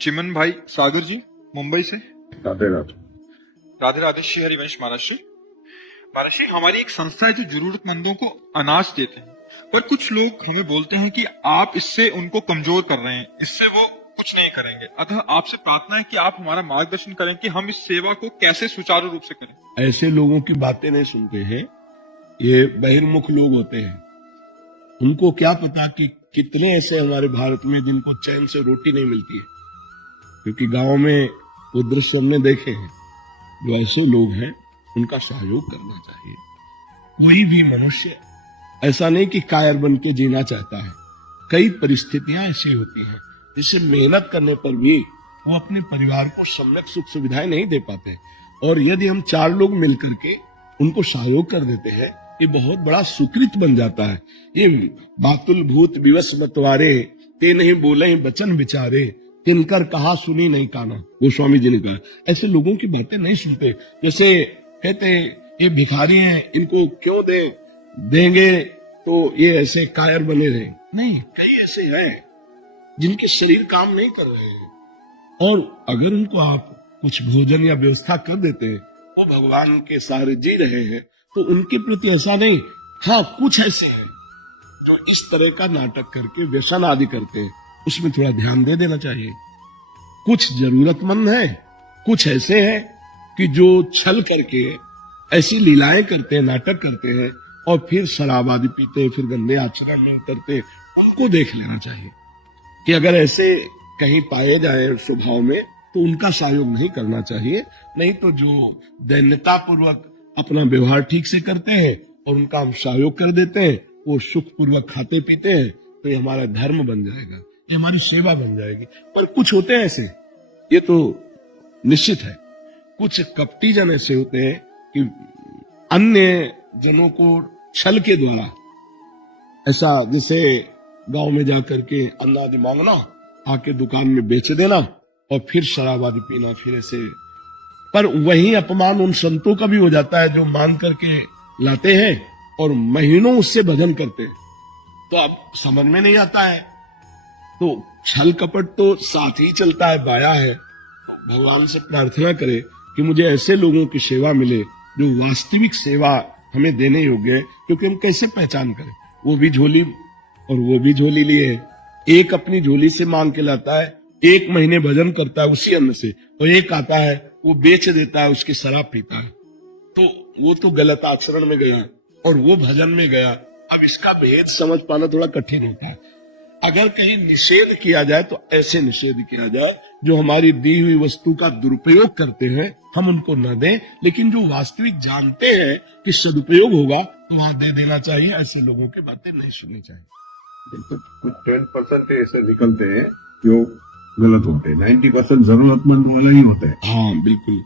चिमन भाई सागर जी मुंबई से। राधे राधे। राधे राधे। श्री हरिवंश महाराज जी। महाराज जी, हमारी एक संस्था है जो जरूरतमंदों को अनाज देते हैं, पर कुछ लोग हमें बोलते हैं कि आप इससे उनको कमजोर कर रहे हैं, इससे वो कुछ नहीं करेंगे। अतः आपसे प्रार्थना है कि आप हमारा मार्गदर्शन करें कि हम इस सेवा को कैसे सुचारू रूप से करें। ऐसे लोगों की बातें नहीं सुनते हैं, ये बहिर्मुख लोग होते हैं। उनको क्या पता कि कितने ऐसे हमारे भारत में जिनको चैन से रोटी नहीं मिलती है, क्योंकि गांव में वो दृश्य हमने देखे हैं। जो ऐसे लोग हैं उनका सहयोग करना चाहिए। कोई भी मनुष्य ऐसा नहीं कि कायर बन के जीना चाहता है। कई परिस्थितियां ऐसी होती हैं जिससे मेहनत करने पर भी वो अपने परिवार को सम्यक सुख सुविधाएं नहीं दे पाते, और यदि हम 4 लोग मिलकर के उनको सहयोग कर देते हैं, ये बहुत बड़ा सुकृत बन जाता है। ये बातुल भूत विवश मतवारे, ते नहीं बोले बचन विचारे, तिनकर कहा सुनी नहीं काना, गोस्वामी जी ने कहा। ऐसे लोगों की बातें नहीं सुनते। जैसे कहते ये भिखारी हैं, इनको क्यों देंगे तो ये ऐसे कायर बने रहे। नहीं, कई ऐसे हैं जिनके शरीर काम नहीं कर रहे हैं, और अगर उनको आप कुछ भोजन या व्यवस्था कर देते हैं, वो भगवान के सहारे जी रहे हैं, तो उनके प्रति ऐसा नहीं। हाँ, कुछ ऐसे हैं जो इस तरह का नाटक करके व्यसन आदि करते हैं, उसमें थोड़ा ध्यान दे देना चाहिए। कुछ जरूरतमंद है, कुछ ऐसे हैं कि जो छल करके ऐसी लीलाएं करते हैं, नाटक करते हैं, और फिर शराब आदि पीते हैं, फिर गंदे आचरण में उतरते। उनको देख लेना चाहिए कि अगर ऐसे कहीं पाए जाए स्वभाव में, तो उनका सहयोग नहीं करना चाहिए। नहीं तो जो दैन्यता पूर्वक अपना व्यवहार ठीक से करते हैं और उनका हम सहयोग कर देते हैं, वो सुख पूर्वक खाते पीते हैं, तो ये हमारा धर्म बन जाएगा, ये हमारी सेवा बन जाएगी। पर कुछ होते हैं ऐसे, ये तो निश्चित है। कुछ कपटी जन ऐसे होते हैं कि अन्य जनों को छल के द्वारा, ऐसा जैसे गांव में जाकर के अन्न आदि मांगना, आके दुकान में बेच देना, और फिर शराब आदि पीना, फिर ऐसे। पर वही अपमान उन संतों का भी हो जाता है जो मांग करके लाते हैं और महीनों उससे भजन करते हैं। तो अब समझ में नहीं आता है। तो छल कपट तो साथ ही चलता है, बाया है। तो भगवान से प्रार्थना करे कि मुझे ऐसे लोगों की सेवा मिले जो वास्तविक सेवा हमें देने योग्य है। क्योंकि हम कैसे पहचान करें, वो भी झोली और वो भी झोली लिए। एक अपनी झोली से मांग के लाता है, 1 महीने भजन करता है उसी अन्न से, और एक आता है वो बेच देता है, उसकी शराब पीता है। तो वो तो गलत आचरण में गया और वो भजन में गया। अब इसका भेद समझ पाना थोड़ा कठिन होता है। अगर कहीं निषेध किया जाए तो ऐसे निषेध किया जाए जो हमारी दी हुई वस्तु का दुरुपयोग करते हैं, हम उनको न दें। लेकिन जो वास्तविक जानते हैं कि सदुपयोग होगा, तो वहां दे देना चाहिए। ऐसे लोगों की बातें नहीं सुननी चाहिए। कुछ 10% ऐसे निकलते हैं जो गलत होते हैं, 90% जरूरतमंद वाले ही होते हैं। हाँ, बिल्कुल।